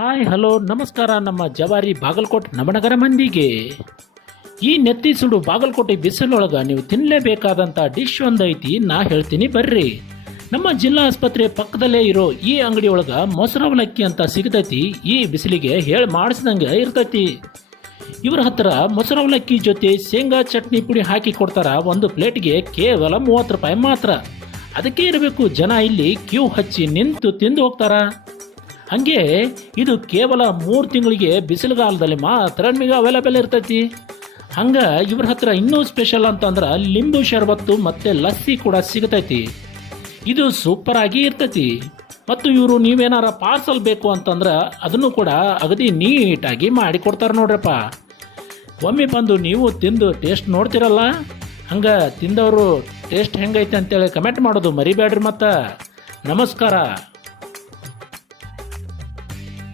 Hi hello ನಮಸ್ಕಾರ ನಮ್ಮ ಜವಾರಿ ಬಾಗಲಕೋಟೆ ನವನಗರ ಮಂದಿಗೆ. ಈ ನೆತ್ತಿ ಸುಡು ಬಾಗಲಕೋಟೆ ಬಿಸಿಲೊಳಗ ನೀವು ತಿನ್ನಲೇಬೇಕಾದಂಥ ಡಿಶ್ ಒಂದು ಐತಿ, ನಾ ಹೇಳ್ತೀನಿ ಬರ್ರಿ. ನಮ್ಮ ಜಿಲ್ಲಾ ಆಸ್ಪತ್ರೆ ಪಕ್ಕದಲ್ಲೇ ಇರೋ ಈ ಅಂಗಡಿ ಒಳಗ ಮೊಸರು ಅವಲಕ್ಕಿ ಅಂತ ಸಿಗ್ತೈತಿ. ಈ ಬಿಸಿಲಿಗೆ ಹೇಳಿ ಮಾಡಿಸ್ದಂಗೆ ಇರ್ತೈತಿ. ಇವ್ರ ಹತ್ರ ಮೊಸರು ಅವಲಕ್ಕಿ ಜೊತೆ ಶೇಂಗಾ ಚಟ್ನಿ ಪುಡಿ ಹಾಕಿ ಕೊಡ್ತಾರ. ಒಂದು ಪ್ಲೇಟ್ಗೆ ಕೇವಲ 30 ರೂಪಾಯಿ ಮಾತ್ರ. ಅದಕ್ಕೆ ಇರಬೇಕು ಜನ ಇಲ್ಲಿ ಕ್ಯೂ ಹಚ್ಚಿ ನಿಂತು ತಿಂದು ಹೋಗ್ತಾರ. ಹಂಗೆ ಇದು ಕೇವಲ 3 ತಿಂಗಳಿಗೆ ಬಿಸಿಲುಗಾಲದಲ್ಲಿ ಮಾತ್ರ ನಿಮಗೆ ಅವೈಲೇಬಲ್ ಇರ್ತೈತಿ. ಹಂಗೆ ಇವ್ರ ಹತ್ರ ಇನ್ನೂ ಸ್ಪೆಷಲ್ ಅಂತಂದ್ರೆ ಲಿಂಬು ಶರ್ಬತ್ತು ಮತ್ತು ಲಸ್ಸಿ ಕೂಡ ಸಿಗ್ತೈತಿ. ಇದು ಸೂಪರ್ ಆಗಿ ಇರ್ತೈತಿ. ಮತ್ತು ಇವರು ನೀವೇನಾರ ಪಾರ್ಸಲ್ ಬೇಕು ಅಂತಂದ್ರೆ ಅದನ್ನು ಕೂಡ ಅಗದಿ ನೀಟಾಗಿ ಮಾಡಿ ಕೊಡ್ತಾರೆ ನೋಡ್ರಪ್ಪ. ಒಮ್ಮೆ ಬಂದು ನೀವು ತಿಂದು ಟೇಸ್ಟ್ ನೋಡ್ತಿರಲ್ಲ, ಹಂಗೆ ತಿಂದವರು ಟೇಸ್ಟ್ ಹೆಂಗೈತೆ ಅಂತೇಳಿ ಕಮೆಂಟ್ ಮಾಡೋದು ಮರಿಬೇಡ್ರಿ. ಮತ್ತು ನಮಸ್ಕಾರ.